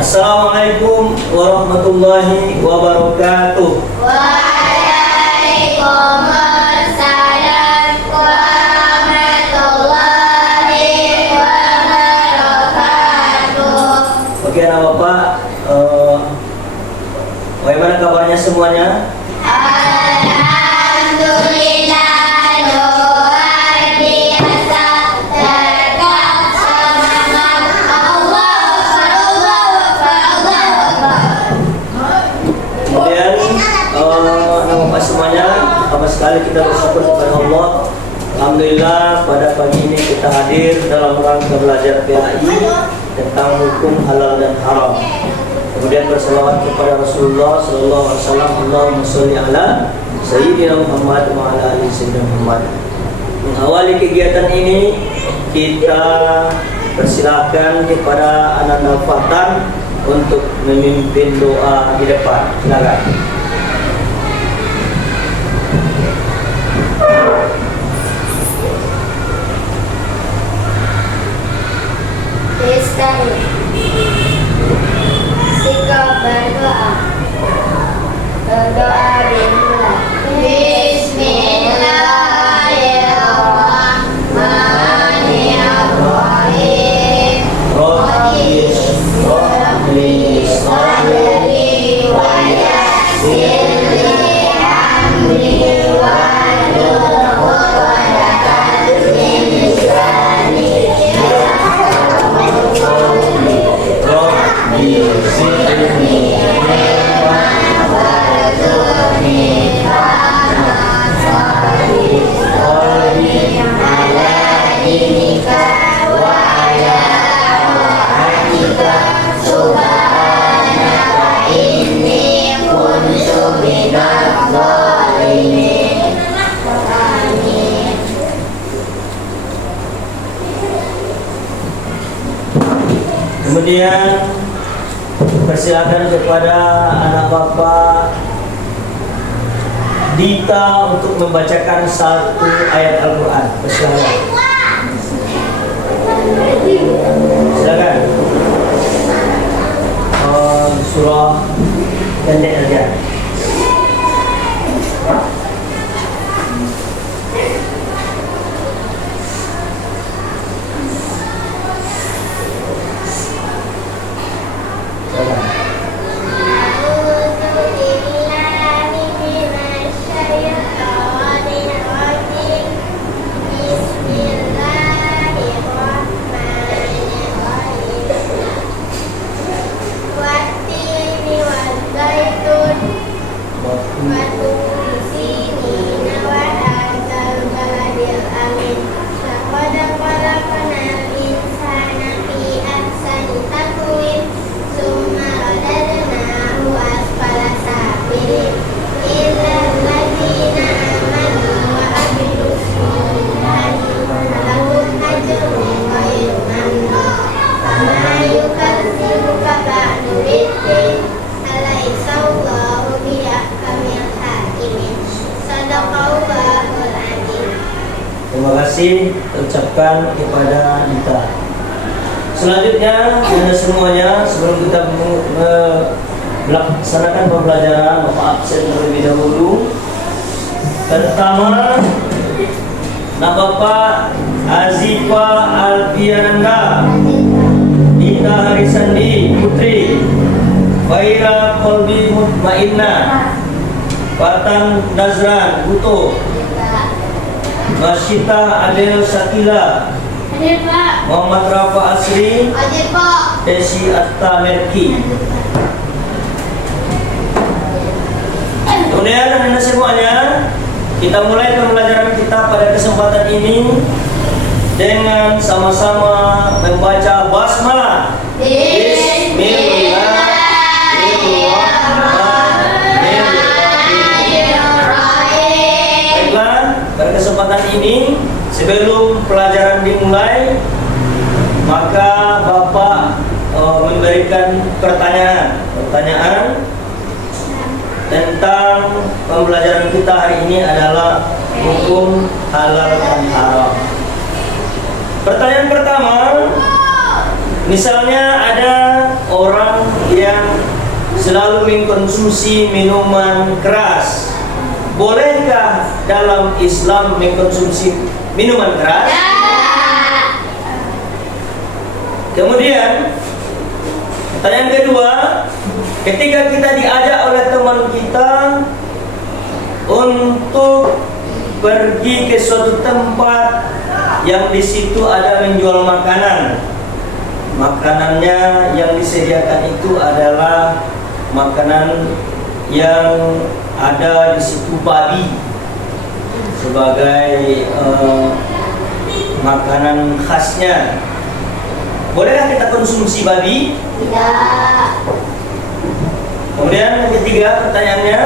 Assalamualaikum warahmatullahi wabarakatuh. Waalaikumsalam warahmatullahi wabarakatuh. Oke, anak Bapak, bagaimana kabarnya semuanya? Alhamdulillah, luar biasa, berkat semangat Allah. Kemudian anak Bapak semuanya, pertama sekali kita bersyukur kepada Allah. Alhamdulillah pada pagi ini kita hadir dalam rangka belajar PAI tentang hukum halal dan haram. Kemudian berselawat kepada Rasulullah Sallallahu Alaihi Wasallam. Allahumma sholli ala Sayyidina Muhammad wa ala ali Sayyidina Muhammad. Mengawali kegiatan ini, kita persilahkan kepada anak-anak Fatan untuk memimpin doa di depan. Silakan. Sikap berdoa. Berdoa dimulai. Bismillahirrahmanirrahim. Rabbi shrah li sadri wa yassir li amri wahlul 'uqdatam min lisani yafqahu qawli. Rabbi zidni ilman warzuqni fahman shalih qalbi ala dinika wa ala ta'atika subhanaka inni kuntu minadh dhalimin. Amin. Kemudian persilakan kepada anak Bapak Dita untuk membacakan satu ayat Al-Quran. Persilakan. Silakan. Surah pendek aja. Terima kasih ucapkan kepada Dita. Selanjutnya, anda semuanya, sebelum kita melaksanakan pembelajaran, Bapak absen terlebih dahulu. Pertama, nama Bapak Azifa Alfiananda, Dita Harisandi Putri, Faira Kolbi Mutmainna, Fatan Nazran Buto, Masyita Adel Sakila, Hadir Pak. Muhammad Rafa Asri, Hadir Pak. Desi Atta Merki. Kemudian anda semuanya, kita mulai pembelajaran kita pada kesempatan ini dengan sama-sama membaca basmalah. Baiklah, pada kesempatan ini sebelum pelajaran dimulai, maka Bapak memberikan pertanyaan tentang pembelajaran kita hari ini adalah hukum halal dan haram. Pertanyaan pertama, misalnya ada orang selalu mengkonsumsi minuman keras. Bolehkah dalam Islam mengkonsumsi minuman keras? Kemudian pertanyaan kedua, ketika kita diajak oleh teman kita untuk pergi ke suatu tempat yang di situ ada menjual makanan, makanannya yang disediakan itu adalah makanan yang ada di situ babi sebagai makanan khasnya. Bolehkah kita konsumsi babi? Tidak. Kemudian yang ketiga pertanyaannya,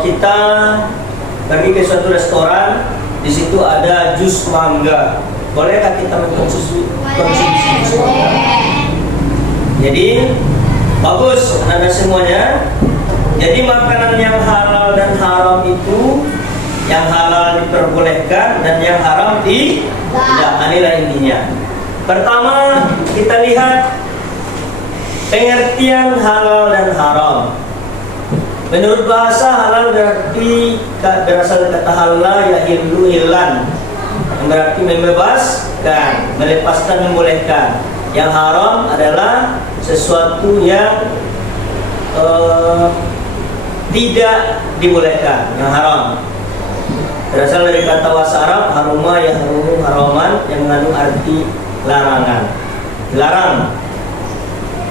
kita pergi ke suatu restoran, di situ ada jus mangga. Bolehkah kita mengkonsumsi jus mangga? Jadi bagus Anda semuanya. Jadi makanan yang halal dan haram itu, yang halal diperbolehkan dan yang haram tidak. Inilah intinya. Pertama kita lihat pengertian halal dan haram. Menurut bahasa halal berarti berasal dari kata halal yahillu hillan, yang berarti membebaskan, melepaskan, membolehkan. Yang haram adalah sesuatu yang tidak dibolehkan, yang haram. Berasal dari kata bahasa Arab haruma yahrumu haraman, yang mengandung arti larangan, dilarang.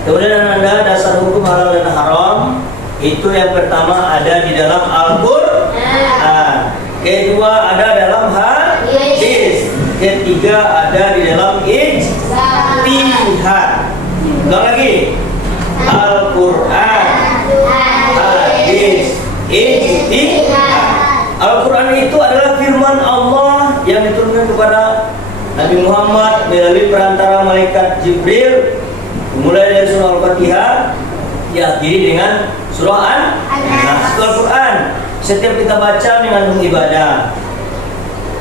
Kemudian ada dasar hukum halal dan haram. Itu yang pertama ada di dalam Al-Qur'an. Kedua ada dalam hadis. Ketiga ada di dalam ijtihad. Ulang lagi. Al-Qur'an, hadis, ijtihad. Al-Quran itu adalah firman Allah yang diturunkan kepada Nabi Muhammad melalui perantara malaikat Jibril, mulai dari surah Al-Fatihah diakhiri dengan surah An-Nas. Al-Quran setiap kita baca mengandung ibadah.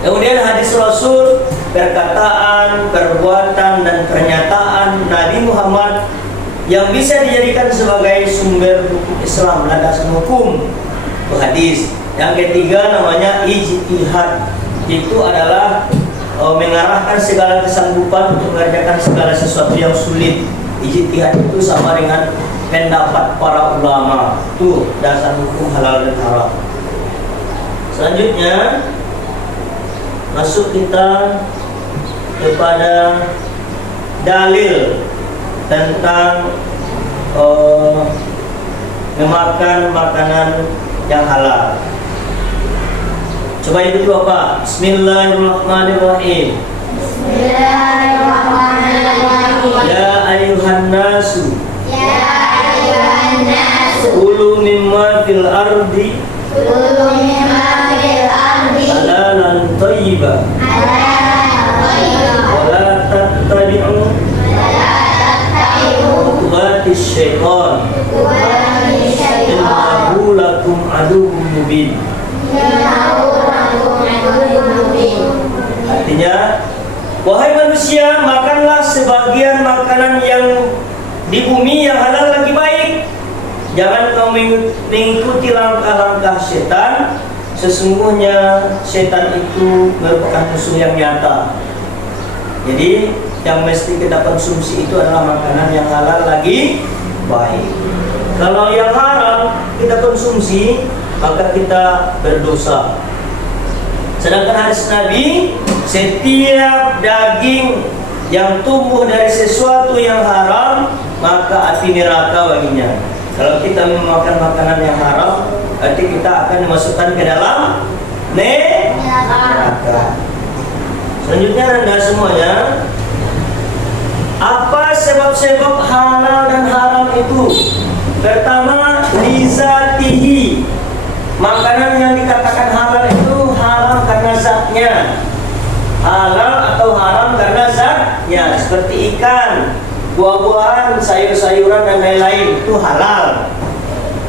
Kemudian hadis Rasul, perkataan, perbuatan dan pernyataan Nabi Muhammad yang bisa dijadikan sebagai sumber hukum Islam, landasan hukum, itu hadis. Yang ketiga namanya ijtihad. Itu adalah mengarahkan segala kesanggupan untuk mengerjakan segala sesuatu yang sulit. Ijtihad itu sama dengan pendapat para ulama. Itu dasar hukum halal dan haram. Selanjutnya masuk kita kepada dalil tentang memakan makanan yang halal. Coba itu apa? Bismillahirrahmanirrahim. Bismillahirrahmanirrahim. Ya ayuhan nasu. Ya ayuhan nasu. Kulu mimma fil ardi. Kulu mimma fil ardi. Halalan thayyiban. Halalan thayyiban. Wala tattabi'u. Wala tattabi'u. Khutuwatis syaitan. Khutuwatis syaitan. Innahu lakum aduwwun mubin. Artinya, wahai manusia, makanlah sebagian makanan yang di bumi yang halal lagi baik. Jangan kau mengikuti langkah-langkah setan. Sesungguhnya setan itu merupakan musuh yang nyata. Jadi yang mesti kita konsumsi itu adalah makanan yang halal lagi baik. Kalau yang haram kita konsumsi, maka kita berdosa. Sedangkan hadis Nabi, setiap daging yang tumbuh dari sesuatu yang haram, maka api neraka baginya. Kalau kita memakan makanan yang haram, berarti kita akan dimasukkan ke dalam neraka. Selanjutnya Anda semuanya, apa sebab-sebab halal dan haram itu? Pertama, lizatihi. Makanan yang dikatakan halal itu halal karena zatnya. Halal atau haram karena zatnya. Seperti ikan, buah-buahan, sayur-sayuran dan lain-lain itu halal.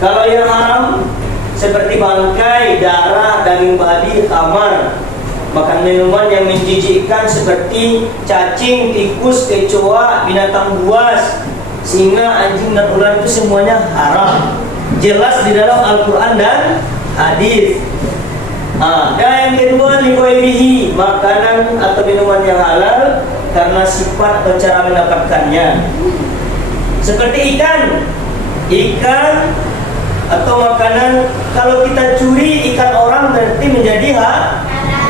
Kalau yang haram seperti bangkai, darah, daging babi, khamar, makan minuman yang menjijikkan seperti cacing, tikus, kecoa, binatang buas, singa, anjing dan ular itu semuanya haram. Jelas di dalam Al-Quran dan hadis. Dan yang kedua, liwairihi, makanan atau minuman yang halal karena sifat atau cara mendapatkannya. Seperti ikan atau makanan, kalau kita curi ikan orang berarti menjadi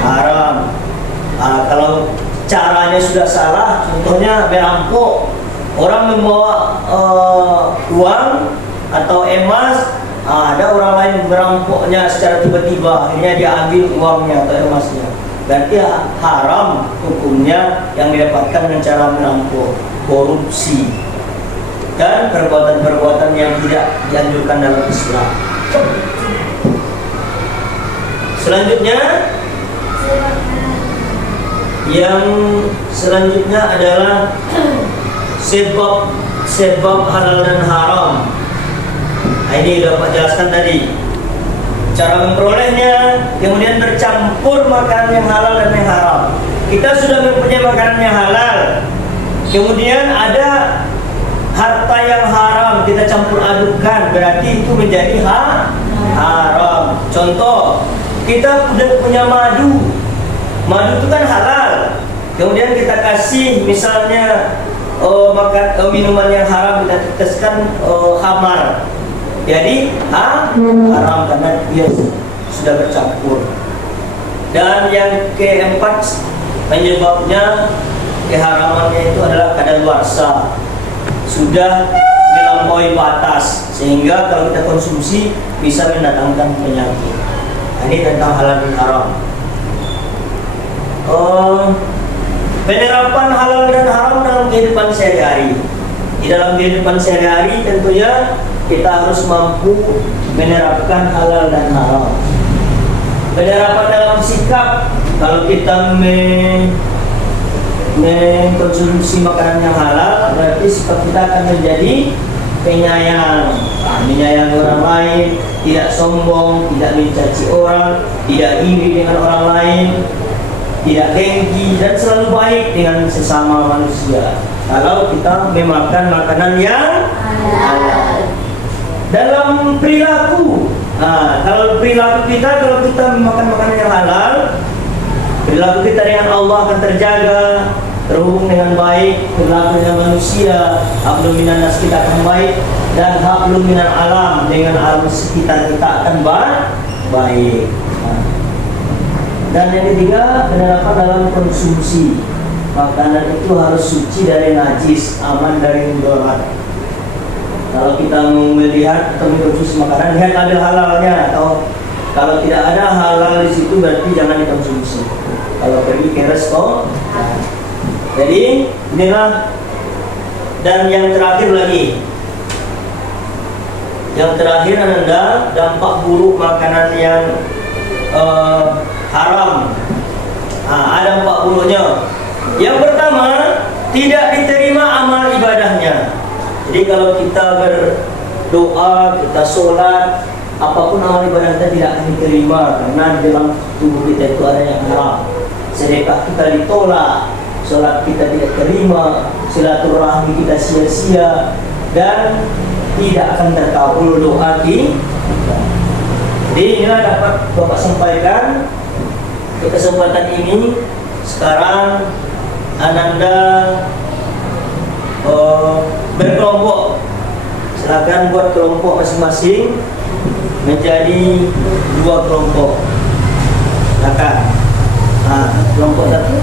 haram. Kalau caranya sudah salah, contohnya merampok, orang membawa uang atau emas, ada orang lain merampoknya secara tiba-tiba, akhirnya dia ambil uangnya atau emasnya, berarti haram hukumnya yang didapatkan dengan cara merampok, korupsi dan perbuatan-perbuatan yang tidak dianjurkan dalam Islam. Selanjutnya, yang selanjutnya adalah sebab halal dan haram. Ini dapat jelaskan tadi cara memperolehnya, kemudian bercampur makanan yang halal dan yang haram. Kita sudah mempunyai makanan yang halal, kemudian ada harta yang haram, kita campur adukkan, berarti itu menjadi haram. Contoh, kita sudah punya madu itu kan halal, kemudian kita kasih misalnya minuman yang haram, kita teteskan khamar, jadi haram karena dia sudah bercampur. Dan yang keempat penyebabnya keharamannya itu adalah kadaluarsa, sudah melampaui batas sehingga kalau kita konsumsi bisa mendatangkan penyakit. Ini tentang halal dan haram. Penerapan halal dan haram dalam kehidupan sehari-hari. Di dalam kehidupan sehari-hari tentunya kita harus mampu menerapkan halal dan haram. Penerapan dalam sikap, kalau kita mengkonsumsi makanan yang halal, berarti sikap kita akan menjadi penyayang, menyayangi orang lain, tidak sombong, tidak mencaci orang, tidak iri dengan orang lain, tidak dengki, dan selalu baik dengan sesama manusia. Kalau kita memakan makanan yang halal. Dalam perilaku, kalau perilaku kita, kalau kita memakan makanan yang halal, perilaku kita dengan Allah akan terjaga, terhubung dengan baik, berlaku dengan manusia, hablum minan nas kita akan baik, dan hablum minal alam, dengan alam sekitar kita akan baik. Dan yang ketiga, penerapan dalam konsumsi. Makanan itu harus suci dari najis, aman dari mudarat. Kalau kita mau melihat atau mengkonsumsi makanan, lihat ada halalnya, atau kalau tidak ada halal di situ berarti jangan dikonsumsi. Kalau pergi ke resto, jadi inilah. Dan yang terakhir lagi, yang terakhir adalah dampak buruk makanan yang haram. Ada dampak buruknya. Yang pertama, tidak diterima amal ibadahnya. Jadi kalau kita berdoa, kita sholat, apapun amal ibadah kita tidak akan diterima karena di dalam tubuh kita itu ada yang haram. Sedekah kita ditolak, sholat kita tidak terima, silaturahmi kita sia-sia, dan tidak akan terkabul doa kita. Jadi inilah dapat Bapak sampaikan di kesempatan ini. Sekarang Ananda berkelompok, silakan buat kelompok masing-masing menjadi 2 kelompok. Silakan. Kelompok satu.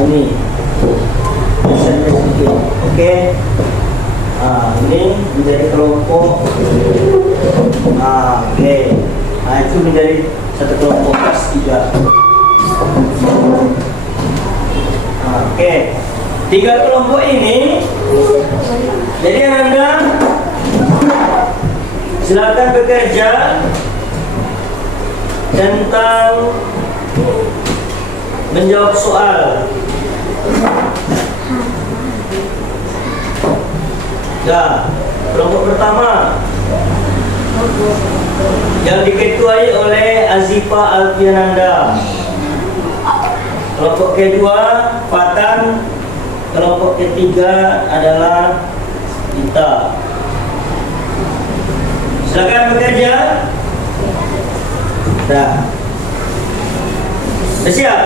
Ini. Oke. Ini menjadi kelompok. Oke. Itu menjadi satu kelompok kelas 3. Oke. 3 kelompok ini, jadi Anda silakan bekerja tentang menjawab soal. Ya, kelompok pertama yang diketuai oleh Azifa Alfiananda. Kelompok kedua Fatan Kelompok ketiga adalah kita. Silakan bekerja. Dah. Sudah siap?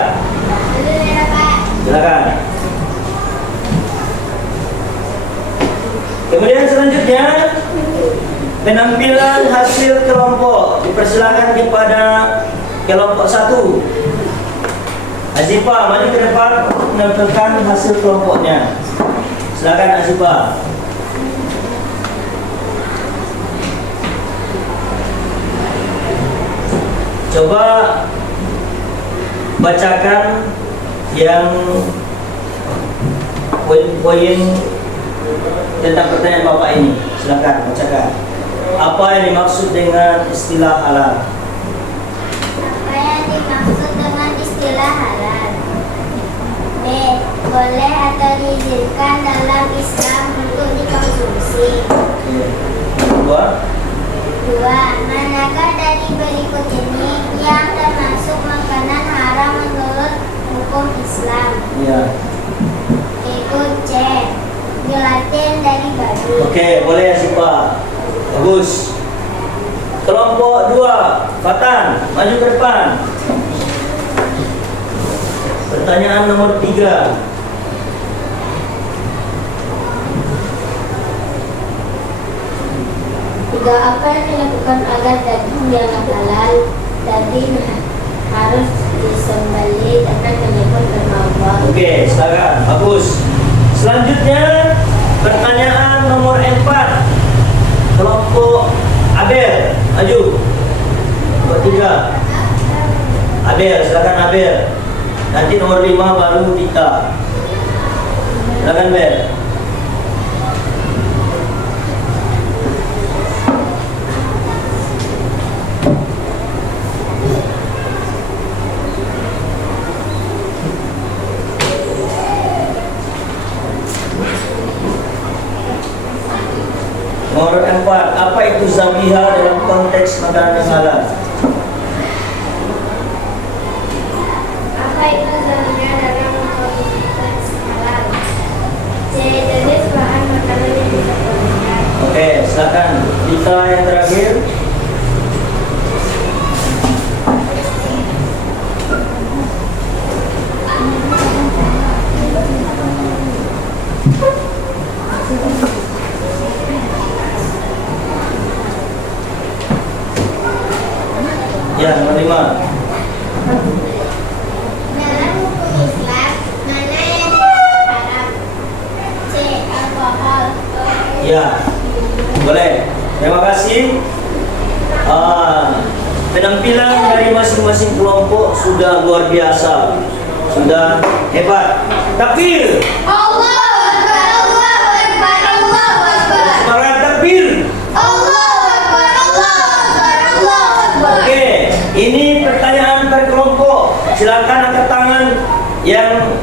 Silakan. Kemudian selanjutnya penampilan hasil kelompok dipersilakan kepada kelompok 1. Azifah maju ke depan untuk menampilkan hasil kelompoknya. Silakan Azifah. Coba bacakan yang poin-poin tentang pertanyaan Bapak ini. Silakan bacakan. Apa yang dimaksud dengan istilah halal? Apa yang dimaksud dengan istilah halal? B. Boleh atau diizinkan dalam Islam untuk dikonsumsi. Kedua, 2. Manakah dari berikut ini yang termasuk makanan haram menurut hukum Islam? ya. Ikut C. Gelatin dari babi. Oke, boleh Azifah. Bagus. Kelompok 2, Fatan, maju ke depan. Pertanyaan nomor 3. Apa yang dilakukan agar daging dianggap halal? Daging harus disembelih dengan menyebut nama Allah. Oke, silakan. Bagus. Selanjutnya pertanyaan nomor 4. Kelompok Abel, maju. Nomor 3. Abel, silakan Abel. Nanti nomor 5 baru kita. Silakan Abel. Nomor 4, apa itu zabiha dalam konteks makanan yang halal? Apa itu zabiha dalam konteks halal? C. Jenis bahan makanan yang diperbolehkan. Oke, silakan. Kita yang terakhir. Ya, nomor 5. Dalam hukum Islam, mana yang dianggap haram? C. Alkohol. Ya, boleh. Terima kasih. Penampilan dari masing-masing kelompok sudah luar biasa, sudah hebat. Takbir. Allahu Akbar, Allahu Akbar, Allahu Akbar. Semangat takbir. Allahu Akbar, Allahu Akbar, Allahu Akbar. Oke, ini pertanyaan per kelompok. Silakan angkat tangan yang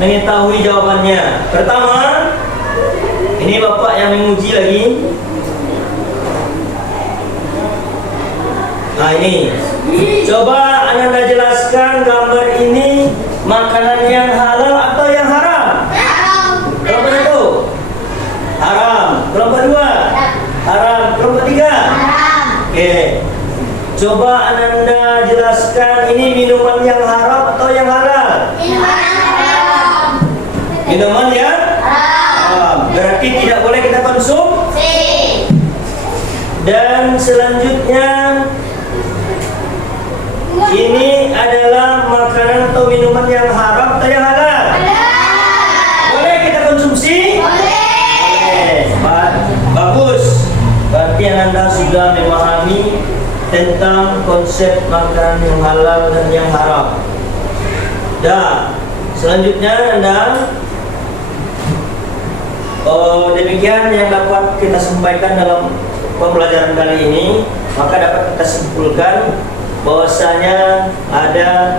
mengetahui jawabannya. Pertama, ini Bapak yang menguji lagi. Nah ini, coba Anda jelaskan gambar ini makanan yang halal atau yang haram? Haram. Kelompok 1 haram. Kelompok 2 haram. Kelompok 3 Haram. oke. Coba Anda jelaskan ini minuman yang haram atau yang halal? Minuman haram. Minuman yang Haram. haram. Berarti tidak boleh kita konsum. C. Dan selanjutnya ini adalah makanan atau minuman yang haram atau yang halal? Boleh kita konsumsi? Boleh. Bagus. Berarti Anda sudah memahami tentang konsep makanan yang halal dan yang haram. Dan selanjutnya Anda demikian yang dapat kita sampaikan dalam pembelajaran kali ini. Maka dapat kita simpulkan bahwasanya ada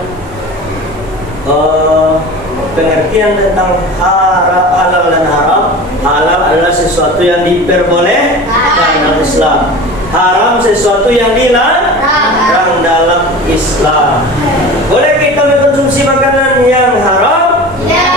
pengertian tentang halal dan haram. Halal adalah sesuatu yang diperbolehkan dalam Islam. Haram sesuatu yang dilarang dalam Islam. Boleh kita mengkonsumsi makanan yang haram? Ya.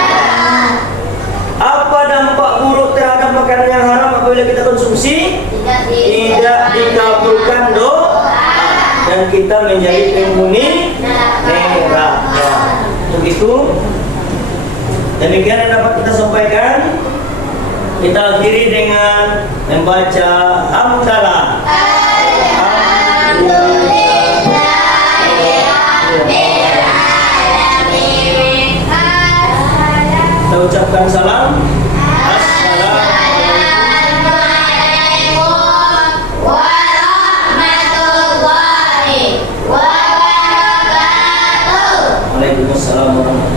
kita menjadi penghuni neraka. Untuk itu, demikian yang dapat kita sampaikan. Kita akhiri dengan membaca hamdalah. Kita ucapkan salam. Assalamualaikum warahmatullahi wabarakatuh. Waalaikumsalam warahmatullahi wabarakatuh.